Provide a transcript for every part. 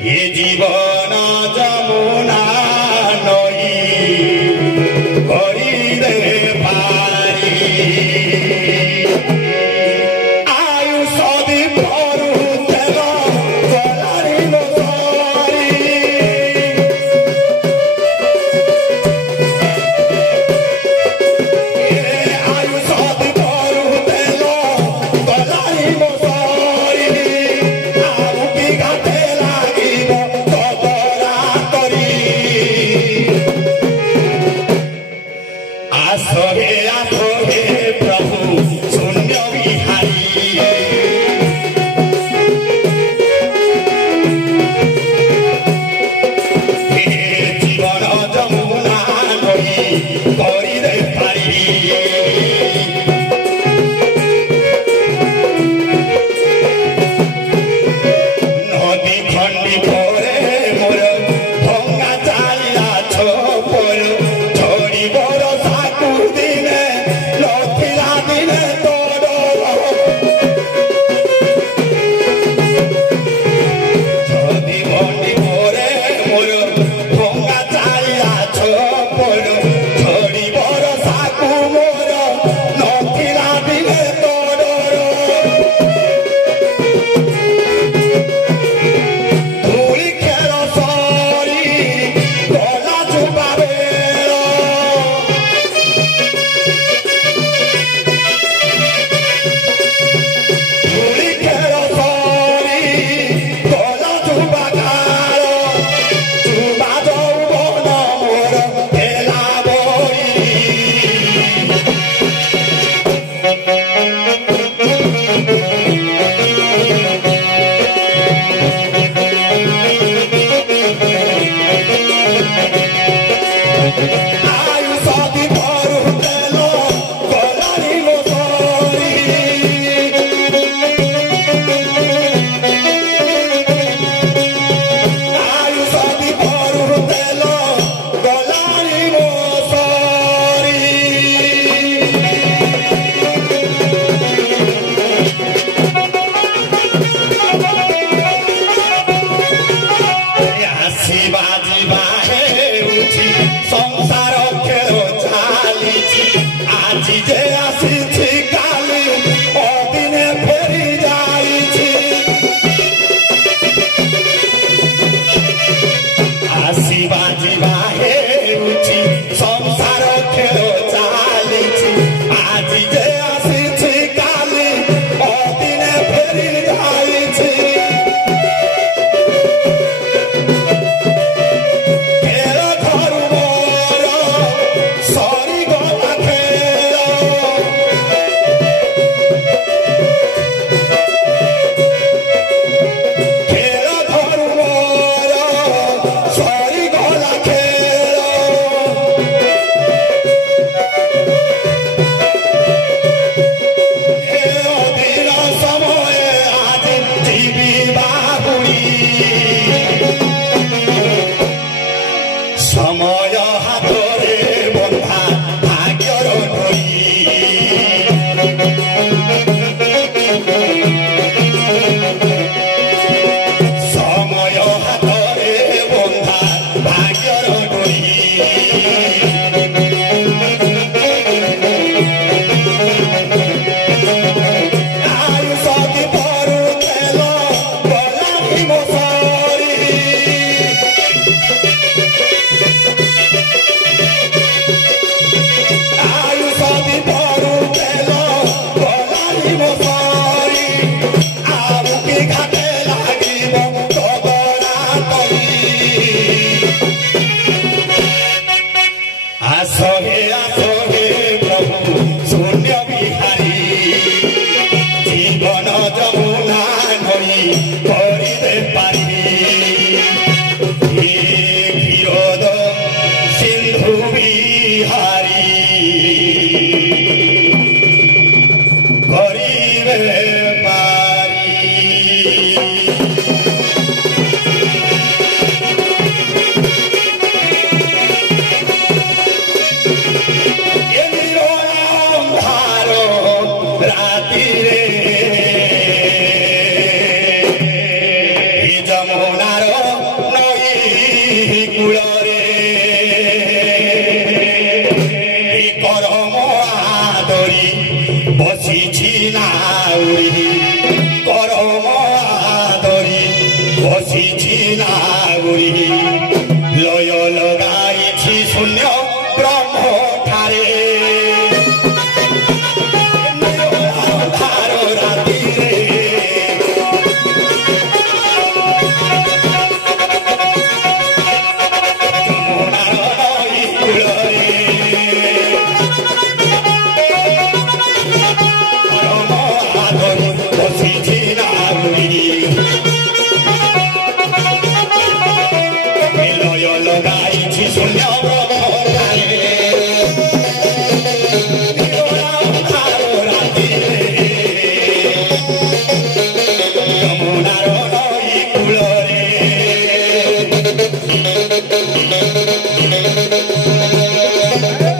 ଏ ଜୀବନ ଯମୁନା ନଈ କରିଦେ ପାରି ଆୟୁଷ ଦୀପରୁ ତେଲ ଗଲାଣି ଲୋ ସରି ଆୟୁଷ ଦୀପରୁ ତେଲ ଗଲାଣି ଲୋ ସରି ଆଉ କି ଘାଟେ ଲାଗିବ ତଦରା କରି ଆସରେ ଆସରେ ପ୍ରଭୁ ଶୂନ୍ୟ ବିହାରୀ ହେ ଜୀବନ ଯମୁନା ନଈ କରିଦେ ପାରି নদী খন্ডি পরে মোর ভঙ্গা চালিয়া ছোপর ঝড়ি বড় সাকু দিনে নথিলা দিনে তোর নদী খন্ডি পরে মোর ভঙ্গা চালিয়া ছোপর ঝড়ি বড় সাকু মোর নথিলা দিনে তোর ধুলি খেল সরি গলা চুপাবে ধুলি খেল সরি গলা চুপা কাল চুপা যৌবন মোর হেলা বই আয়ুষ দীপରୁ ତେଲ ଗଲାଣି ଲୋ ସରି ଆୟୁଷ ଦୀପରୁ ତେଲ ଗଲାଣି ଲୋ ସରି ଆସିବା ଯିବା ହେଉଛି ସଂସାର ଖେଳ ଚାଲିଛି ଆଜି ଯେ ଆସିଛି କାଲି ଅଦିନେ ଫେରି ଯାଇଛି ଆସିବା ଯିବା ହେଉଛି ସଂସାର ଖେଳ ଚାଲିଛି ଆଜି ଯେ ଆସିଛି କାଲି ଅଦିନେ ଫେରି ଯାଇଛି ଖେଳ ଘରୁ ମୋର ସରିଗଲା ଖେଳ ଆହୁରି ଲୟ ଲଗାଇଛି ଶୂନ୍ୟ ବ୍ରହ୍ମ ଠାରେ ଅନ୍ଧାର ରାତିରେ ଯମୁନାର ନଈ କୂଳରେ ପରମ ଆଦରି ବସିଛି ନାହୁରି ଲୟ ଲଗାଇଛି ଶୂନ୍ୟ ବ୍ରହ୍ମରେ ଅନ୍ଧାର ରାତିରେ ଯମୁନାର ନଈ କୂଳରେ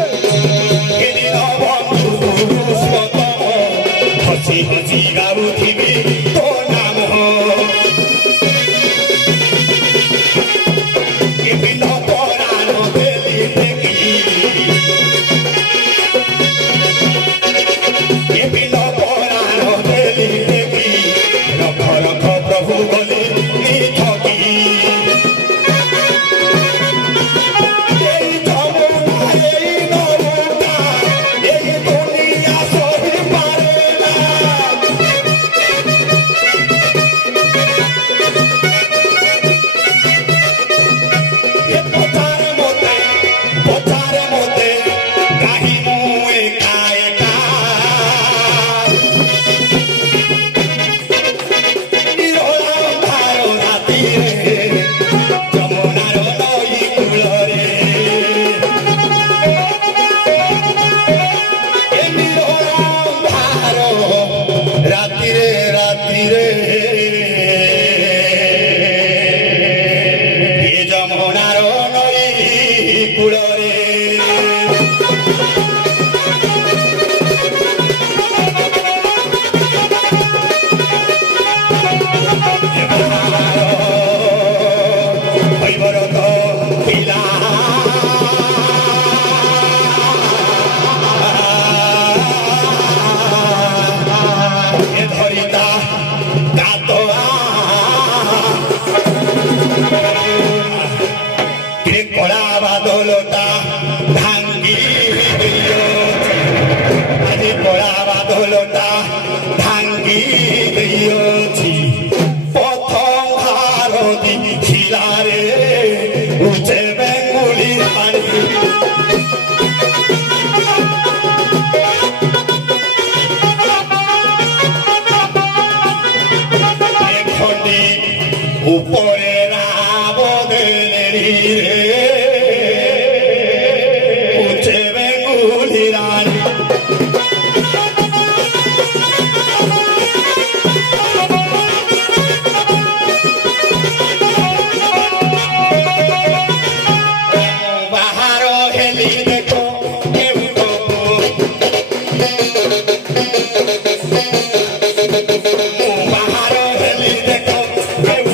ସେଦିନ ବନ୍ଧୁ ପୁରୁଷୋତ୍ତମ ହସି ହସି ଗାଉଥିବି ତୋ ନାମ ବିଭିନ୍ନ ପରାଣ ଦେଲି ଦେଖି ବିଭିନ୍ନ ପରାଣ ଦେଲି ଦେଖି ରଖ ରଖ ପ୍ରଭୁ ଗଲେ ନିଥକି ଏଇ ଯମୁନା ଏଇ ନୌକା ଏଇ ଦୁନିଆ ସହିପାରେ ନା ପଚାରେ ମୋତେ କାହିଁ ମୁଁ ଏକା ଏକା ନିରୋଳା ଅନ୍ଧାର ରାତିରେ ଯମୁନାର ନଈ କୂଳରେ ଏ ନିରୋଳା ଅନ୍ଧାର ରାତିରେ ରାତିରେ ଏ ଯମୁନାର ନଈ କୂଳରେ ହରିବରତ ପିଲା ଏ ଧରିତା କାତଆ কে কড়া বাদলটা ভাঙ্গি দিয়েছে আজ কড়া বাদলটা ভাঙ্গি দিয়েছি প্রথম ভারতী খিলারে উঠে বেঙ্গুলি পানি এখনি উপরে রাবণের রে উঠে বেঙ্গুলি রানী বাহার হেলি দেখো কেউ বাহার হেলি দেখো কেউ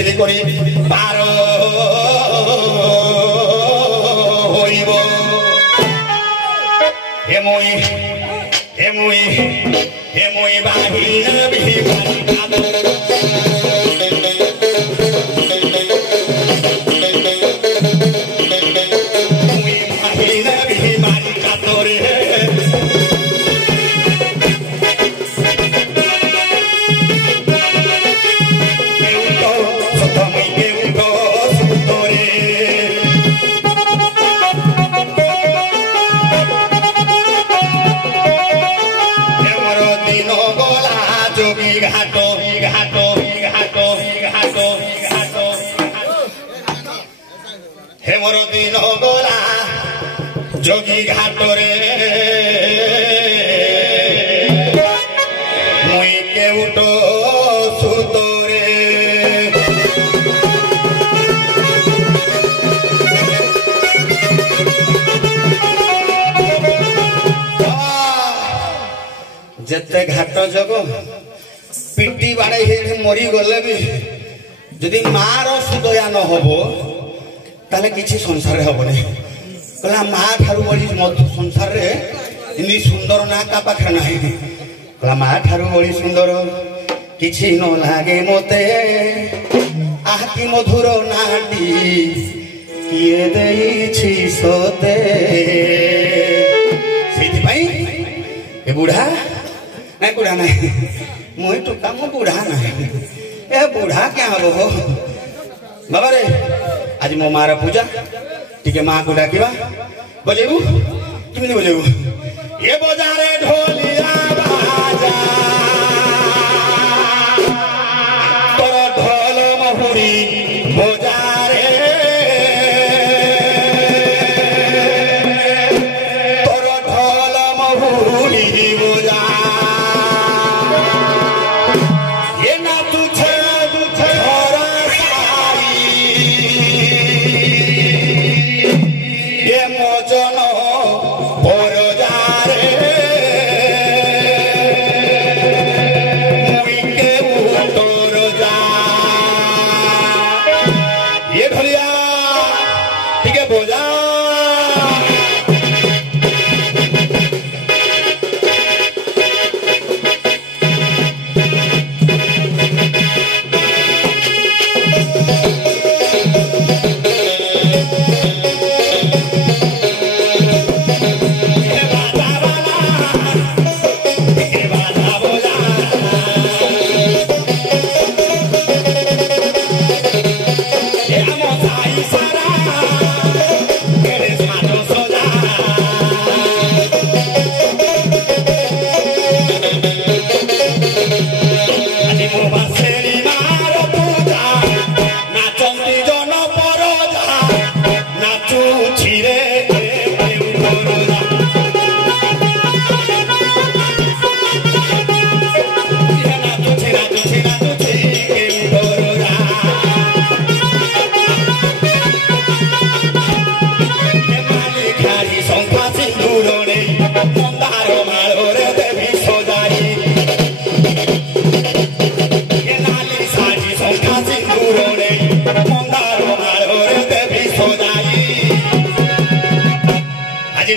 সিলি করে পার হইব হেমই হেমই হেমই বাহিনা বিহিবানি হেমর দিন গলা যোগী ঘাটরে মুই কেউট সুতরে যেতে ঘাট যোগ পিটি বাড়াই হেঁটে মরি গলে বি যদি মার সুদয়া ন হব তাহলে কিছু সংসারে হবনি কলা মা ঠারু বড়ি সংসারে ইনি সুন্দর না কা পাখে নাই কলা মা ঠারু বড়ি সুন্দর কিছু ন লাগে মতে আহকি মধুর নাডি কিয়ে দেইছি সতে সেইপাই এ বুড়া নাই বুড়া নাই মুই টুকা মো বুড়া নাই এ বুড়া क्या হব বাবা রে आज मो मार पूजा टिके माँ को डाकिबा बजेबू किमिति बजेबू ये बजारे ढोलिया बाजा तोर ढोल महुरी बजारे तोर ढोल महुरी बजा ये ना तुझे মোজন পরজারে মুই কেউ তোর যা এ ঢলিয়া টিকে বোঝা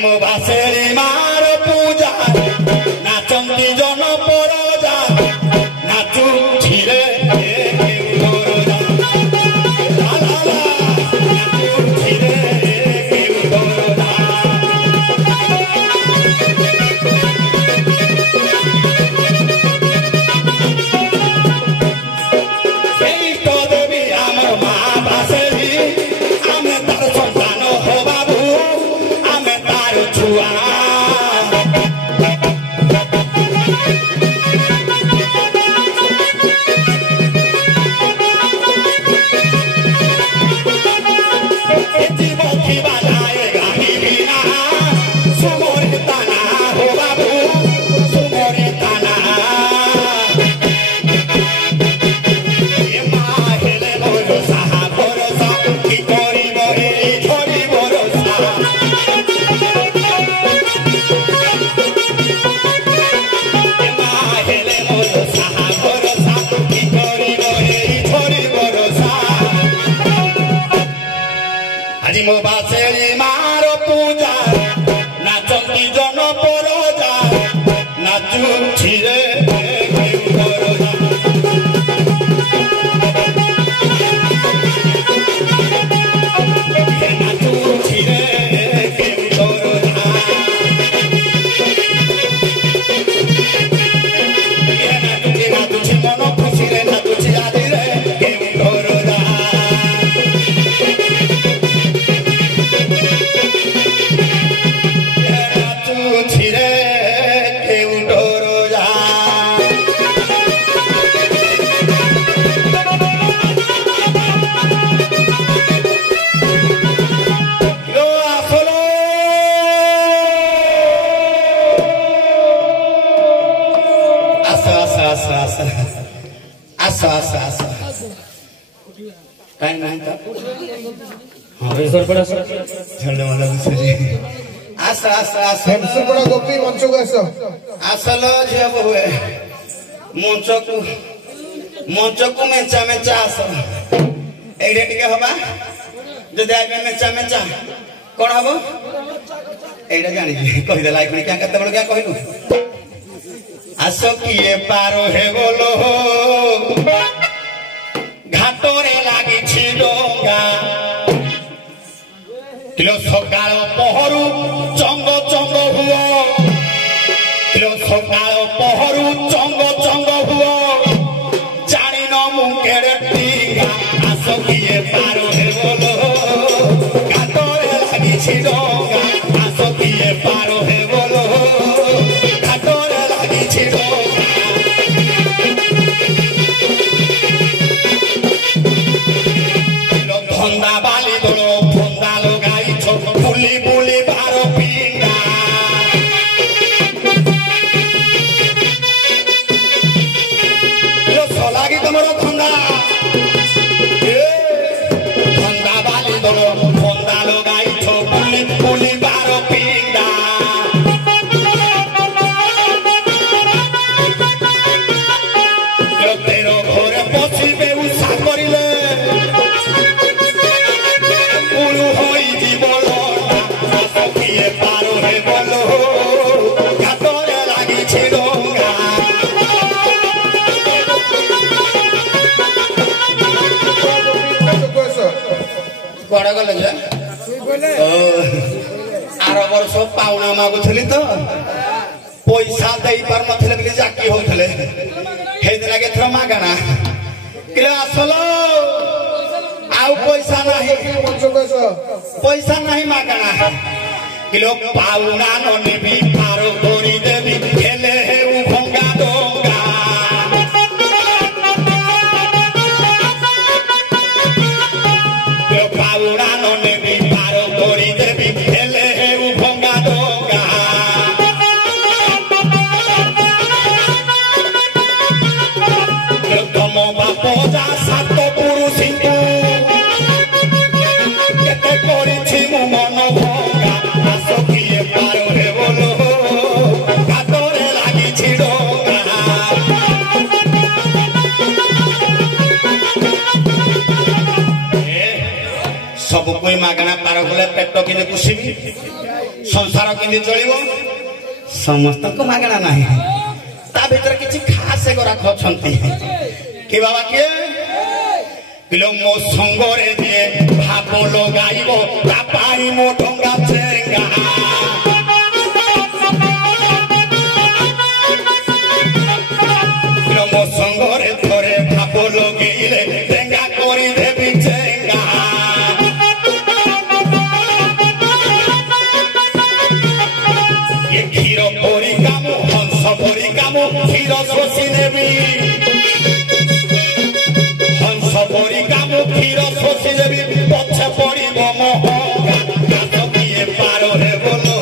মো বাসেরি মার পূজা নাচন্তি জন পরজা নাচু ছিরে Wow. নিমবাসেরি মার পূজা নাচন্তি জন পরজা নাচুছি রে काय नाही का असं असं असं गोपी मंचक আসল ঝিଅ বহু মঞ্চকু মঞ্চকু মেচা মেচা আস এইটা টিকে হবা যদি আইবে মেচা মেচা কোন হব এইটা জানিছি কহিদেলা এখন ক্যা কেতে বড় ক্যা কহিলু আস কিয়ে পার হে বলো ঘাটরে লাগিছি ডঙ্গা কিলো সকাল পহরু চঙ্গ চঙ্গ হুয় কিলো সকাল পহরু চঙ্গ চঙ্গ হুয় জানি ন মুখের টিঙ্গা আস কিয়ে পার হে বলো ঘাটরে লাগিছি ডঙ্গা আস কিয়ে পার হে বলো ঘাটরে লাগিছি ডঙ্গা ফন্দা বালি দোলো ফন্দা লগাইছ বুলি বুলি বার পিন্ডা লাগি তোমার ফন্দা ফন্দা বালি দোলো ফন্দা লগাইছ বুলি বুলি বার পিন্ডা তেরো ঘরে বসিবে উষা করিলে କୁଆଡେ ଗଲେ ଯେ ଆର ବର୍ଷ ପାଉଣା ମାଗୁଥିଲି ତ ପଇସା ଦେଇ ପାରୁନଥିଲେ ବୋଲି ଜାକି ହଉଥିଲେ ହେଇଥିଲାଗି ଏଥର ମାଗଣା କିଲୋ ଆସଲ ଆଉ ପଇସା ନାହିଁ ପଇସା ନାହିଁ ମାଗଣା କିଲୋ ପାଉଣା ନ ନେବି ପାର କରିଦେବି ହେଲେ ହେଉ ଭଙ୍ଗା ଡଙ୍ଗା ପାଉଣା ନ ନେବି ପାର କରିଦେବି ହେଲେ ହେଉ ଭଙ୍ଗା ଡଙ୍ଗା ତମ ବାପ ଯା ସାତ ପୁରୁଷଙ୍କୁ କେତେ କରିଛି ମୁଁ ମନ ଭଙ୍ଗା ଆସ କିଏ ପାର ହେ ବୋଲ ହାତରେ ଲାଗିଛି ଡଙ୍ଗା ସବୁ କୋଇ ମାଗଣା ପାର କଲେ ପେଟ କିନେ ପୁଷିବି ସଂସାର କେମିତି ଚଳିବ ସମସ୍ତଙ୍କୁ ମାଗଣା ନାହିଁ ତା ଭିତରେ କିଛି ଖାସ ଗରାଖ ଅଛନ୍ତି କି ବାବା କିଏ କିଲୋ ମୋ ସଙ୍ଗରେ ଯିଏ ଭାବ ଲଗାଇବ ତା ପାଇଁ ମୋ ଡଙ୍ଗା ଚେଙ୍ଗା କିଲୋ ମୋ ସଙ୍ଗରେ ଥରେ ଭାବ ଲଗେଇଲେ ଡେଙ୍ଗା କରିଦେବି ଚେଙ୍ଗା ক্ষীর পরি কামু হংস পরি কামু ক্ষীর শোষি নেবি হংস পরি কামু ক্ষীর শোষি নেবি পছে পড়িব মহঙ্গা কিয়ে পার হে বলো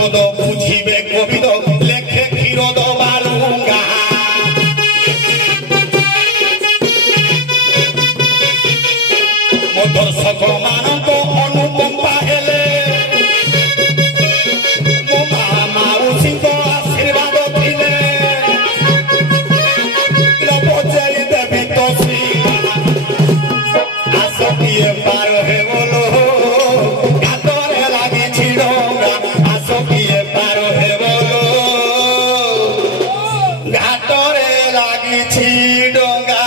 পদ বুঝিবে কবিদ লেখে ক্ষীরদ বালুঙ্গা দর্শক মানব অনুকম্পা হেলে ମୋ ମା ମାଉସୀଙ୍କ ଆଶୀର୍ବାଦ ଥିଲେ ପଚାରି ଦେବି ତ ଆସ କିଏ ପାର ହେବଲୋ ଗାତରେ ଲାଗିଛି ଡଙ୍ଗା ଆସ କିଏ ପାର ହେବଲୋ ଘାଟରେ ଲାଗିଛି ଡଙ୍ଗା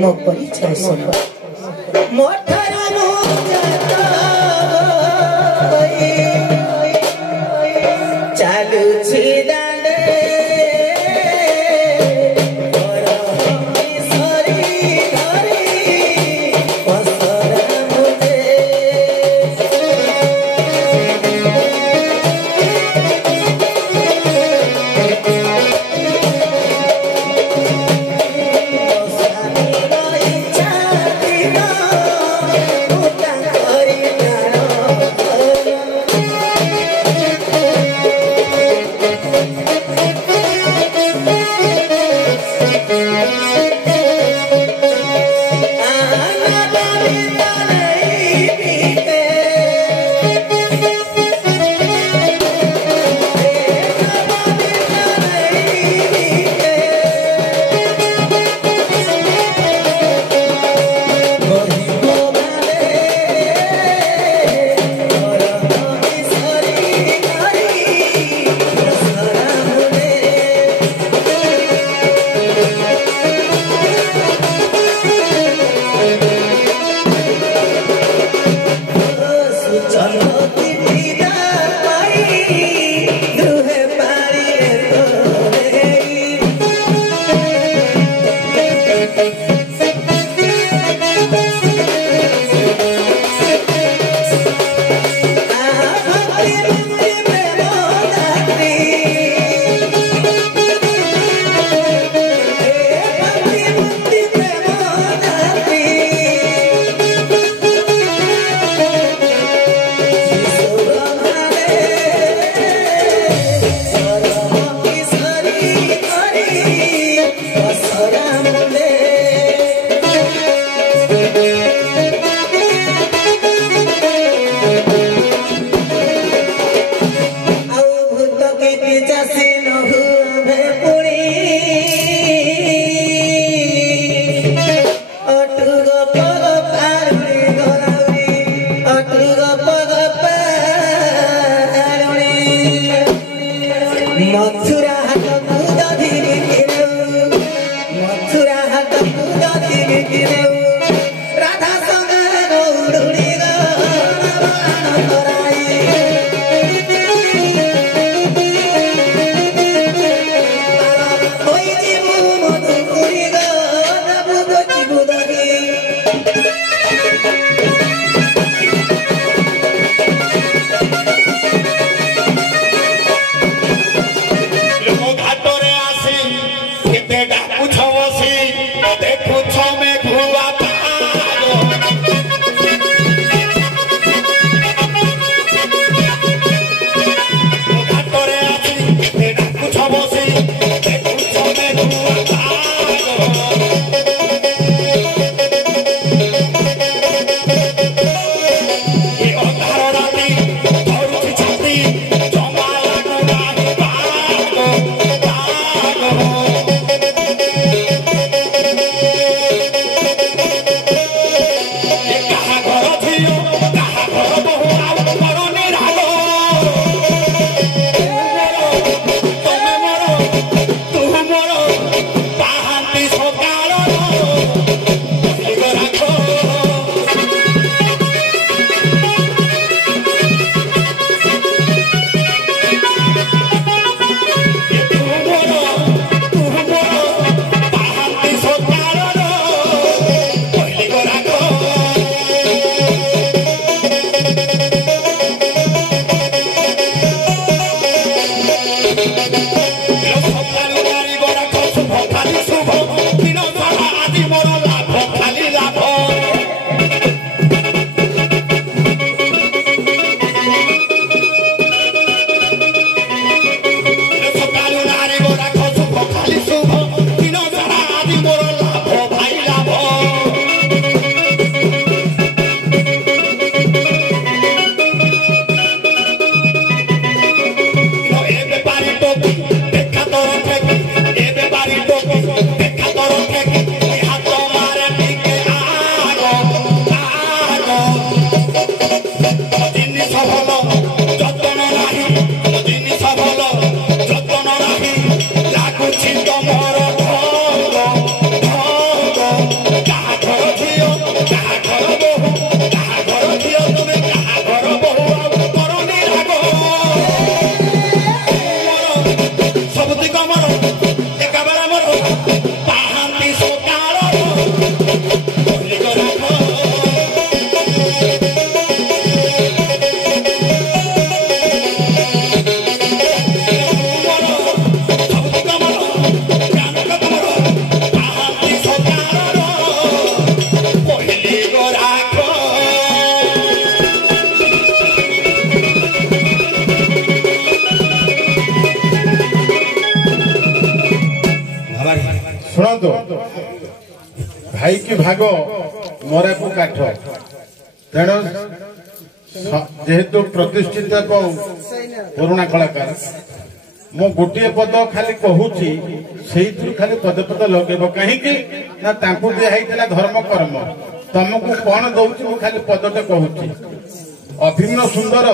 ମୋ ପରିଚୟ ଶୁଣ ମୋଠାରୁ ଚାଲୁଛି ଦାଣ୍ଡେ ଖାଇକି ଭାଗ ମରାକୁ କାଠ। ତେଣୁ ଯେହେତୁ ପ୍ରତିଷ୍ଠିତ ଏବଂ ପୁରୁଣା କଳାକାର ମୁଁ ଗୋଟିଏ ପଦ ଖାଲି କହୁଛି, ସେଇଥିରୁ ଖାଲି ପଦ ପଦ ଲଗେଇବ। କାହିଁକି ନା ତାଙ୍କୁ ଦିଆ ହେଇଥିଲା ଧର୍ମ କର୍ମ, ତମକୁ କଣ ଦଉଛି ମୁଁ ଖାଲି ପଦଟେ କହୁଛି। ଅଭିନ୍ନ ସୁନ୍ଦର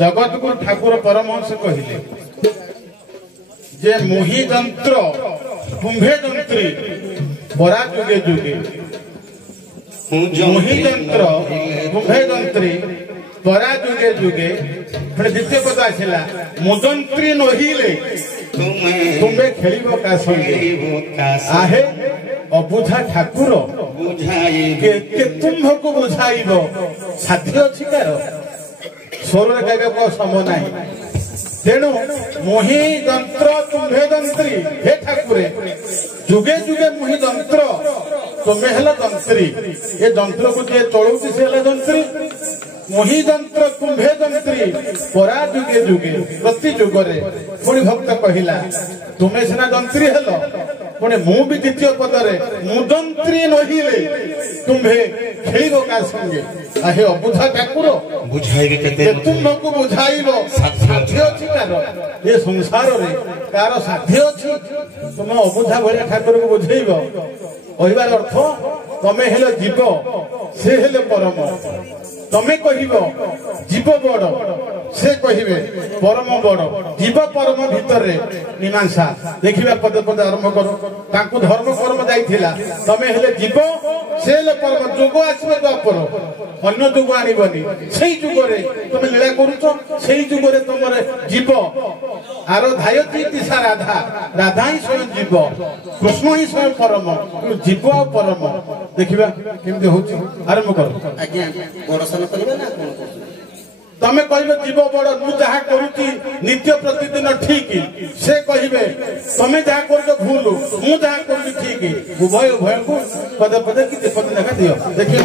ଜଗତଗୁରୁ ଠାକୁର ପରମହଂସ କହିଲେ ଯେ ମୋହି ଯନ୍ତ୍ର କୁମ୍ଭେ ଯନ୍ତ୍ରୀ ପରା ଯୁଗେ ଯୁଗେ। ମୋହି ଯନ୍ତ୍ର କୁମ୍ଭେ ଯନ୍ତ୍ରୀ ପରା ଯୁଗେ ଯୁଗେ। ପୁଣି ଦ୍ୱିତୀୟ ପଦ ଆସିଲା ମୋ ଯନ୍ତ୍ରୀ ନହିଲେ ତୁମେ ଖେଳିବ କା ସଙ୍ଗେ। ଆହେ ଅବୁଝା ଠାକୁର ତୁମ୍ଭକୁ ବୁଝାଇବ ସାଧ୍ୟ ଅଛି କାର। ସ୍ୱରରେ ଗାଇବାକୁ ଆଉ ସମୟ ନାହିଁ। ତେଣୁ ମୋହି ଯନ୍ତ୍ର ତୁମ୍ଭେ ଯନ୍ତ୍ରୀ, ହେ ଠାକୁରେ ଯୁଗେ ଯୁଗେ ମୋହି ଯନ୍ତ୍ର ତୁମେ ହେଲ ଯନ୍ତ୍ରୀ। ଏ ଯନ୍ତ୍ରକୁ ଯିଏ ଚଳଉଛି ସେ ହେଲା ଯନ୍ତ୍ରୀ। ମୋହି ଯନ୍ତ୍ର ତୁମ୍ଭେ ଯନ୍ତ୍ରୀ ପରା ଯୁଗେ ଯୁଗେ, ପ୍ରତି ଯୁଗରେ। ପୁଣି ଭକ୍ତ କହିଲା ତୁମେ ସିନା ଯନ୍ତ୍ରୀ ହେଲ, ପୁଣି ମୁଁ ବି ଦ୍ୱିତୀୟ ପଦରେ ମୁଁ ଯନ୍ତ୍ରୀ ନହିଲେ ତୁମ୍ଭେ ଖେଳିବ କା ସଙ୍ଗେ। ଆହେ ଅବୁଝା ଠାକୁର ବୁଝାଇବି କେତେ ତୁମକୁ ବୁଝାଇବ ସାଧ୍ୟ ଅଛି କାର। ଏ ସଂସାରରେ କାହାର ସାଧ୍ୟ ଅଛି ତୁମ ଅବୁଝା ଭଳିଆ ଠାକୁରକୁ ବୁଝେଇବ। କହିବାର ଅର୍ଥ ତମେ ହେଲେ ଜୀବ, ସେ ହେଲେ ପରମ। ତମେ କହିବ ଜୀବ ବଡ, ସେ କହିବେ ପରମ ବଡ। ଜୀବ ପରମ ଭିତରେ ମୀମାଂସା। ଦେଖିବା ପଦେ ପଦେ ଆରମ୍ଭ କର। ତାଙ୍କୁ ଧର୍ମ କର୍ମ ଯାଇଥିଲା, ତମେ ହେଲେ ଜୀବ, ସେ ହେଲେ ପରମ। ଯୁଗ ଆସିବ ଦ୍ୱାପର, ଅନ୍ୟ ଯୁଗ ଆଣିବନି। ସେଇ ଯୁଗରେ ତମେ ଲୀଳା କରୁଛ, ସେଇ ଯୁଗରେ ତମର ଜୀବ। ଆର ଧାୟତି ଦିଶା ରାଧା, ରାଧା ହିଁ ସ୍ୱୟଂ ଜୀବ, କୃଷ୍ଣ ହିଁ ସ୍ୱୟଂ ପରମ। ଜୀବ ଆଉ ପରମ ଦେଖିବା କେମିତି ହଉଛି। ଆରମ୍ଭ କର। ଆଜ୍ଞା ଦର୍ଶନ କରିବା ନା କଣ? ତମେ କହିବେ ଜୀବ ବଡ, ମୁଁ ଯାହା କରୁଛି ନିତ୍ୟ ପ୍ରତିଦିନ ଠିକ। ସେ କହିବେ ତମେ ଯାହା କରୁଛ ଭୁଲ, ମୁଁ ଯାହା କରୁଛି ଠିକ। ଉଭୟ ଉଭୟକୁ ପଦେ ପଦେ କି ପଦେ ଲେଖା ଦିଅ। ଦେଖିବ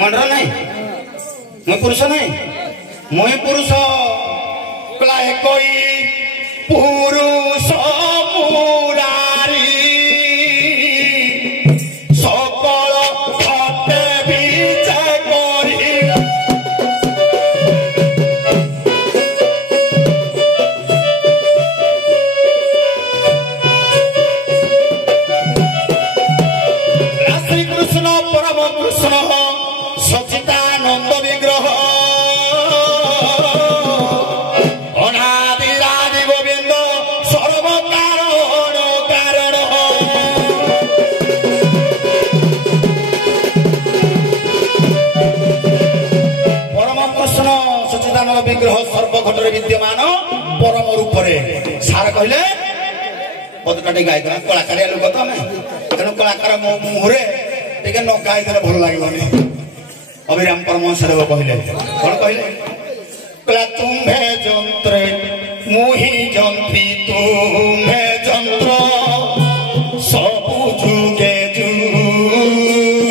ମଣ୍ଡର ନାହିଁ, ମୁଇଁ ପୁରୁଷ ନାହିଁ। ମୁଇଁ ପୁରୁଷ କଳାଏ କଇ ପୁରୁଷ ମୁରାରୀ ସକଳ ଘଟେ ବିଚେ କରି। শ্রীকৃষ্ণ পরম কৃষ্ণ সচিতানন্দ বিগ্রহ অনাদিরাদি গোবিন্দ সর্বকারণ কারণ। পরম কৃষ্ণ সচিতানন্দ বিগ্রহ সর্বঘটরে বিদ্যমান পরম রূপরে। সার কহিলে পদটা টিকে গাইদেলা, কଳାକାରିଆ ଲୋକ ତ ଆମେ, ତେଣୁ କଳାକାର ମୁହଁରେ ଟିକେ ନ ଗାଇଦେଲେ ଭଲ ଲାଗିବନି। অবিরাম পরমহংস দেব কহিলে কোন কহিলে কলা তুম্ভে যন্ত্রে মুহি যন্ত্রী তুম্ভে যন্ত্র সবু যুগে যুগে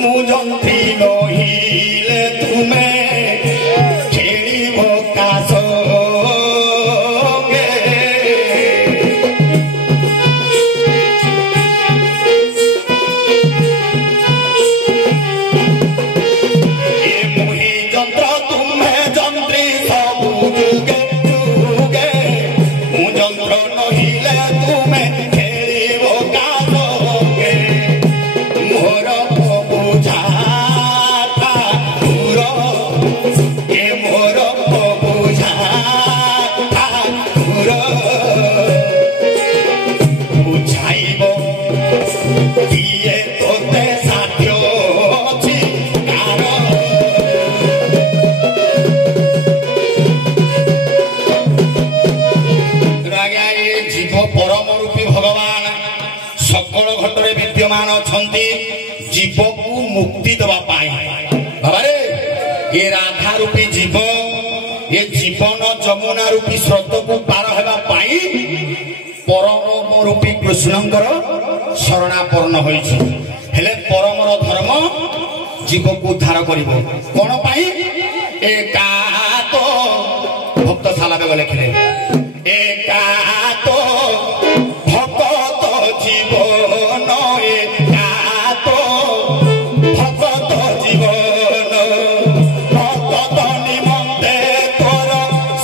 মু যন্ত্রী নহিলে তুমে খেলিব কাসঙ্গে। କିଏ ତୋତେ ସାଧ୍ୟ ଅଛି କାର ଆଜ୍ଞା ଏ ଜୀବ ପରମ ରୂପୀ ଭଗବାନ সকল ঘটরে বিদ্যমান অছন্তি জীবকু মুক্তি দেওয়া পাই বাবারে এ রাধা রূপী জীব এ জীবন যমুনা রূপী স্রোতকু পার হেবা পাই পরম রূপী কৃষ্ণঙ্কর শরণাপন্ন হয়েছে হেলে পরমর ধর্ম জীবকু উদ্ধার করিব কোন পাই একাত ভক্ত সালাবে লেখিলে একাত ভকত জীবন একাত ভকত জীবন ভকত নিমন্তে তোর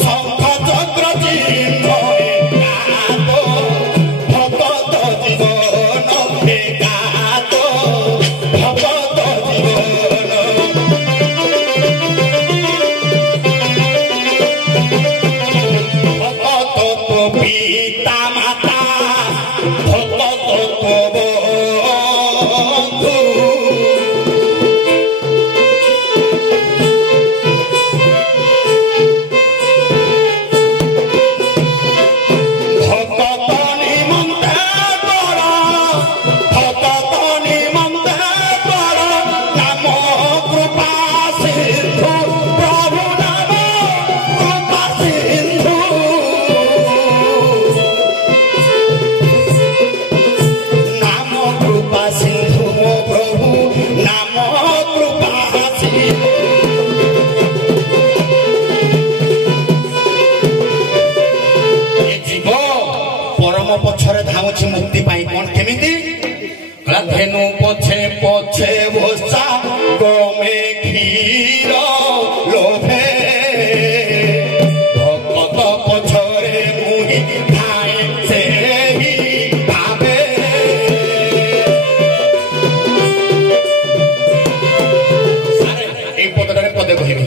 শঙ্খ চক্র চিহ্ন একাত ভকত জীবন একাত ভকত জীবন ভকত তো পিতা মাতা ভকত তো বন্ধু ভকত নিমন্তে তোর ভকত নিমন্তে তোর নাম কৃপা সিন্ধু প্রভু নাম কৃপা সিন্ধু নাম কৃপা সিন্ধু মো প্রভু নাম কৃপা সিন্ধু ଏ ଜୀବ ପରମ ପଛରେ ଧାଉଁଛି ମୁକ୍ତି ପାଇଁ କଣ କେମିତି କହିଲା ଧେନୁ ପଛେ ପଛେ ବସା ଗମେ କ୍ଷୀର ଲୋଭେ ଭକତ ପଛରେ ମୁହିଁ ଥାଏ ସେହି ଭାବେ ସାରେ এই পদটারে পদে কহিবি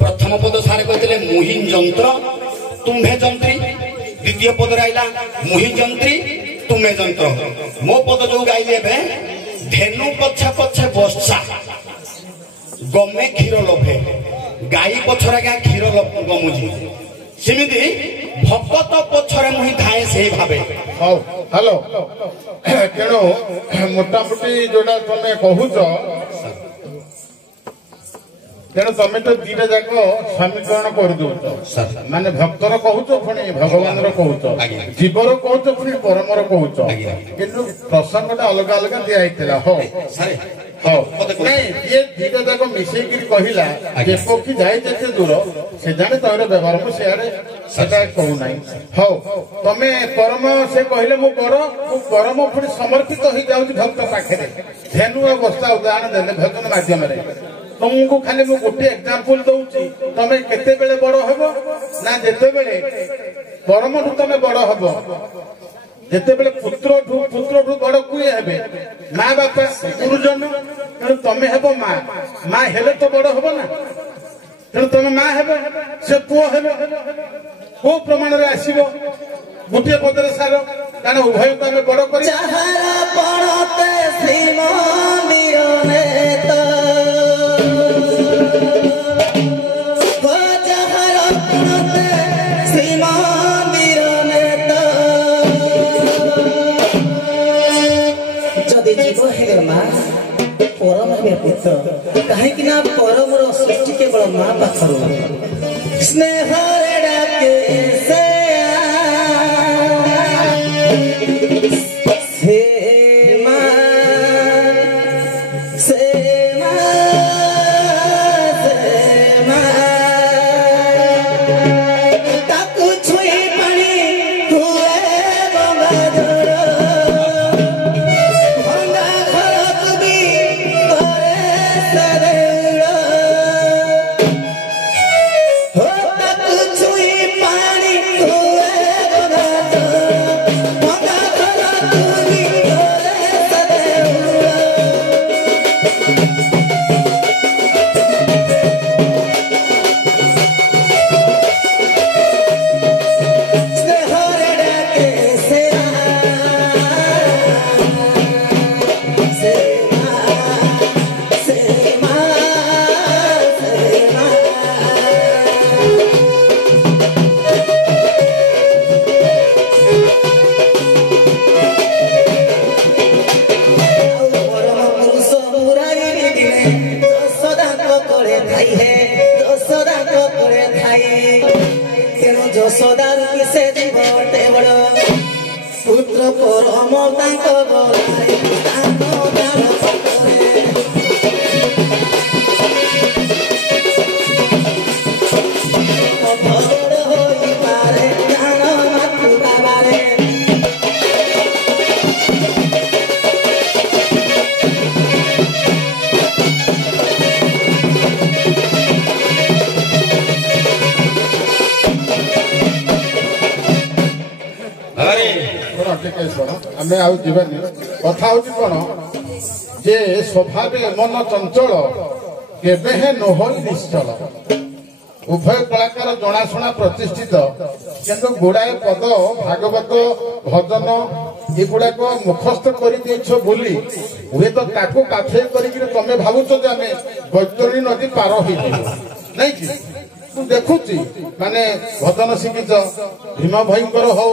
প্রথম পদ সারে কইলে মুহি যন্ত্র তুম্ভে যন্ত্রী দ্বিতীয় পদরে আইলা মুহি যন্ত্রী তুমে যন্ত্র মো পদ যে গাইলে ଏବେ ধেনু পଛେ পଛେ বসা গমে ক্ষীর লোভে গাଈ ପଛରେ ଆଜ୍ଞା କ୍ଷୀର ଗମୁଛି ସେମିତି ଭକତ ପଛରେ ମୁହିଁ ଥାଏ ସେଇ ଭାବେ ହଉ ହ୍ୟାଲୋ ତେଣୁ ମୋଟାମୋଟି ଯୋଉଟା ତମେ କହୁଛ ତେଣୁ ତମେ ତ ଦିଟା ଯାକ ସମୀକରଣ କରିଦଉଛ ମାନେ ଭକ୍ତର କହୁଛ ପୁଣି ଭଗବାନର କହୁଛ ଜୀବର କହୁଛ ପୁଣି ପରମର କହୁଛ କିନ୍ତୁ ପ୍ରସଙ୍ଗଟା ଅଲଗା ଅଲଗା ଦିଆହେଇଥିଲା ହଉ ହଉ ନାଇଁ ଯିଏ ଦିଟା ଯାକ ମିଶେଇକିରି କହିଲା ଯେ ପକ୍ଷୀ ଯାଇ ଯେତେ ଦୂର ସେ ଜାଣେ ତମର ବ୍ୟବହାର ମୁଁ ସେଆଡେ ସେଟା କହୁନାହିଁ ହଉ ତମେ ପରମ ସେ କହିଲେ ମୁଁ ପରମ ପୁଣି ସମର୍ପିତ ହେଇଯାଉଛି ଭକ୍ତ ପାଖରେ ଧେନୁ ଅବସ୍ଥା ଉଦାହରଣ ଦେଲେ ଭଜନ ମାଧ୍ୟମରେ तुमको खाली मु गोटे एग्जांपल दउची तमे केतेबेले बड़ हबो ना जेतेबेले परमठु तमे बड़ हबो जेतेबेले पुत्रठु बड़ कुए हेबे मां बापा गुरुजन तेणु तमे हेबो मां हेले तो बड़ हबो ना तेणु तमे मां हेबो से पुओ हेबो को प्रमाण रे आसीबो गोटे पदरे सार कारण उभय तमे बड़ करी चाहरा पड़ते श्री मंदिर नेता पुत्र कहीं परमर सृष्टि केवल माँ पाखर स्नेह यशोदा रूपी से जीवते बड़ पुत्र परम तांक बलाए तानो दान पकड़े भगड़ होई पारे जान मातु बाबारे आमे आउ जीवानी कथा होची कोन जे स्वभावे मन चंचल केबे हे नहोई निश्चल उभय कलाकार जनाशुना प्रतिष्ठित किंतु गुड़ाए पद भागवत भजन एगुड़ाक मुखस्थ कर बोली हुए तो ताकू काफे कर तमें भावुच आमे बैतरणी नदी पार हो नहीं कि देखुची माने भजन शिखिच भीम भयंकर हो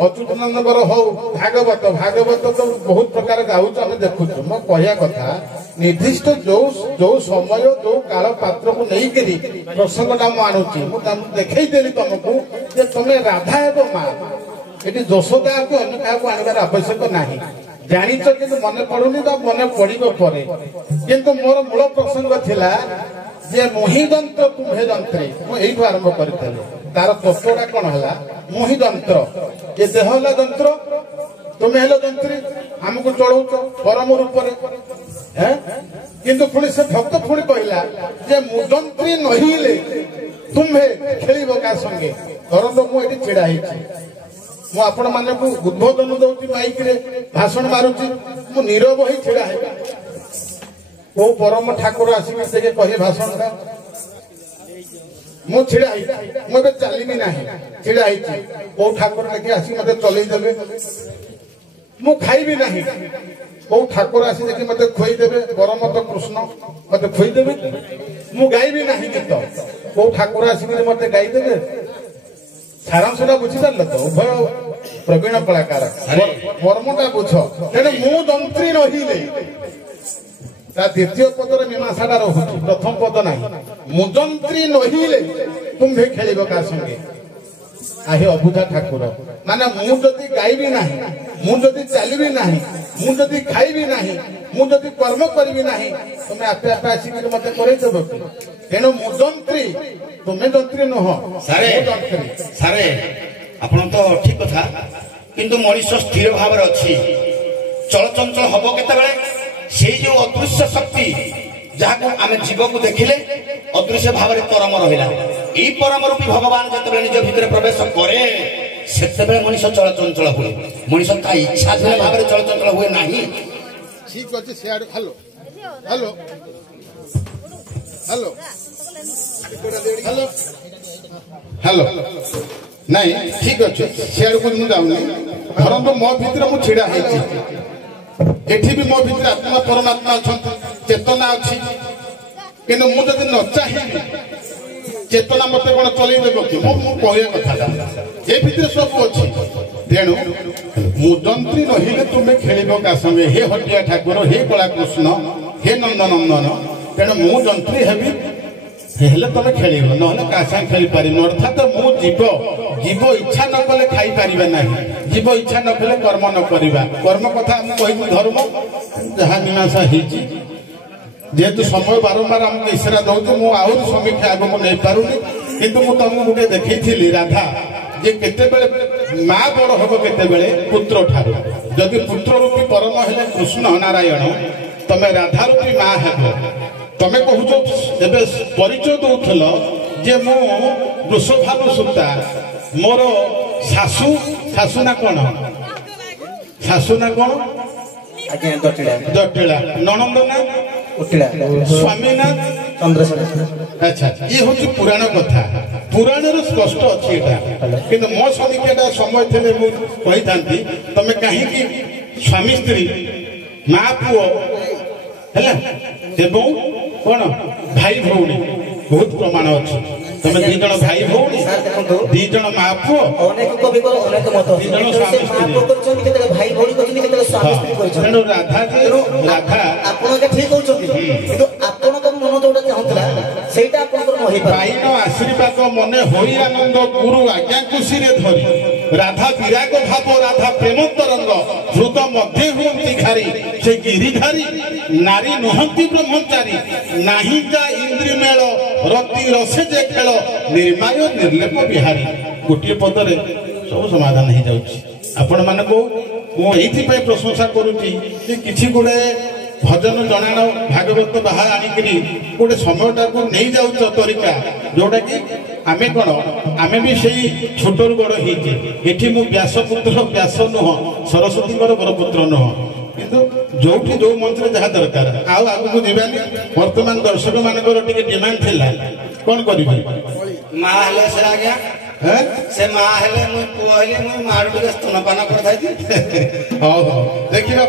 अच्युतानंदर हो भागवत भागवत तो बहुत प्रकार गाउच आम देखुचु मो कहया कथा निर्दिष्ट जो जो समय जो काल पात्र को नहीं करी प्रसंगटा मु आणुची मु देखई देली तुमको जे तुमे राधा एवं मां एटी यशोदा को अन्य काको आनिबार आवश्यक नाही जानिच किंतु मने पड़ुनी तो मने पड़िबो परे किंतु मोर मूल प्रसंग थिला जे मोहि यंत्र तुम्हे यंत्रे मु एइठु आरंभ करितले तार तत्वटा कोन हला मोहि यंत्र ये देह हला यंत्र तुम्हें हेलो यंत्री हमको चलौच परम रूप हैं किंतु पुणी से भक्त पुणी कहला जे मुजंत्री नहिले तुम्हे खेलिबो का संगे धरंतो मु एठी छिड़ा हेछि मु आपण माने को उद्बोधन दउची माइक रे भाषण मारुची मु नीरव होई छिड़ा हेबा को परम ठाकुर आसिक से कहे भाषण का मु छिड़ा मु चलमी ना छिड़ा को ठाकुर लेके आसी मत चल देवे मु खाइबी ना को ठाकुर आसी देखिए मत खुईदेवे परम तो कृष्ण मत खुईदेवे मु गाइबी ना गीत को ठाकुर आसिक मत गाइदेवे सारांशटा बुझी पार तो उभय प्रवीण कलाकार मर्मटा बुझ तेणु मु जंत्री रहिले द्वितीय पदर मीमांसाटा रहुची प्रथम पद ना मुजंत्री नहिले तुम्हे खेलिब का संगे आहे अबुधा ठाकुर माने मु जदि गाइबी नाही मु जदि चलबी नाही मु जदि खाइबी नाही मु जदि कर्म करबी नाही तुमे आपे आपे आसी के मते करै देबो तेनो मुजंत्री तुमे जंत्री नह सारे आपण तो ठीक कथा किंतु मनुष्य स्थिर भाव रे अछि चलचंचल हबो केते बेले से जो अदृश्य शक्ति जहाँ आम जीव को देखिले अदृश्य भाव में परम रहा यही परम रूपी भगवान जो निज भितर प्रवेश करे से मनुष्य चलचंचल हुए मनुष्य ता इच्छा भाव में चलचंचल हुए ना ठीक अच्छे सियाड़ hello hello hello hello hello नहीं ठीक अच्छे सियाड़ को जाऊनी धरत मो भितर मु छिड़ा एठी भी मो भितर आत्मा परमात्मा अच्छा चेतना अच्छी किंतु मु जब न चाहिए चेतना मत कौन चल कि कहे कथा ये भितर सब अच्छी तेणु मुजंत्री नहिले तुम्हें खेल का संगे हे हटिया ठाकुर हे कला कृष्ण हे नंदनंदन तेणु मु जंत्री हेबी हेले तुम खेल ना क्या साथ खेल पार अर्थात मु जीव जीव इच्छा न कले खाई पारे ना जीव इच्छा न कले कर्म न करवा कर्म कथा कही धर्म जहाँ मीमांसा जेहेतु समय बारंबार आमको इशारा दौर मुझे समीक्षा आगे नहीं पारुनी किंतु मुझे तुमको गोटे देखी राधा जे केते माँ बड़ हम केते पुत्र ठार जदि पुत्र रूपी परम हेले कृष्ण नारायण तमे राधा रूपी माँ हेब तमे कहूच एबे परिचय दउथल जे मु वृषभानु सुता मोर सासू सासू ना कौन सासू ना कौन आज्ञा जटिला जटिला ननंद ना उटिला स्वामी ना चंद्रशेखर अच्छा ये हूँ पुराण कथा पुराण स्पष्ट अच्छी किंतु मो समीक्षा समय थे मुझे कही तमें कहीं स्वामी स्त्री माँ पुओ है कौन भाई भौणी बहुत प्रमाण अच्छी तमें दी जन भाई भौणी दी जन माँ पुओ अनेक कवि को अनेक मत भाई भौणी तेणु राधा राधा आप ठीक कहते किंतु आपण मन जोटा चाहूला ସେଇଟା ଆପଣଙ୍କର ନ ହେଇପାରେ। ପାଇନ ଆଶୀର୍ବାଦ ମନେ ହୋଇ ଆନନ୍ଦ ଗୁରୁ ଆଜ୍ଞା ଖୁସିରେ ଧରି ରାଧା ବିରାଗ ଭାବ ରାଧା ପ୍ରେମ ତରଙ୍ଗ ହୃଦ ମଧ୍ୟେ ହୁଅନ୍ତି ଘାରି ସେ ଗିରିଧାରୀ ନାରୀ ନୁହନ୍ତି ବ୍ରହ୍ମଚାରୀ ନାହିଁ ଯା ଇନ୍ଦ୍ରି ମେଳ ରତି ରସେ ଯେ ଖେଳ ନିର୍ମାୟ ନିର୍ଲେପ ବିହାରୀ। ଗୋଟିଏ ପଦରେ ସବୁ ସମାଧାନ ହେଇଯାଉଛି। ଆପଣମାନଙ୍କୁ ମୁଁ ଏଇଥିପାଇଁ ପ୍ରଶଂସା କରୁଛି ଯେ କିଛି ଗୁଡ଼େ ଭଜନ ଜଣାଣ ଭାଗବତ ବାହା ଆଣିକିରି ଗୋଟେ ସମୟଟାକୁ ନେଇଯାଉଛ ତରିକା ଯୋଉଟାକି ଆମେ କ'ଣ ଆମେ ବି ସେଇ ଛୋଟରୁ ବଡ଼ ହେଇଛେ। ଏଠି ମୁଁ ବ୍ୟାସ ପୁତ୍ର ବ୍ୟାସ ନୁହଁ ସରସ୍ୱତୀଙ୍କର ବରପୁତ୍ର ନୁହଁ କିନ୍ତୁ ଯୋଉଠି ଯୋଉ ମନ୍ତ୍ର ଯାହା ଦରକାର ଆଉ ଆଗକୁ ଯିବାନି। ବର୍ତ୍ତମାନ ଦର୍ଶକ ମାନଙ୍କର ଟିକେ ଡିମାଣ୍ଡ ଥିଲା କ'ଣ କରିବେ ମା ହେଲେ ସେ ଆଜ୍ଞା ସେ ମା ହେଲେ ମୁଁ ପୁଅ ହେଲେ ମୁଁ ମାଆଠୁ ଟିକେ ସ୍ତନପାନ କରିଥାଇଛି। ହଉ ହଉ ଦେଖିବା।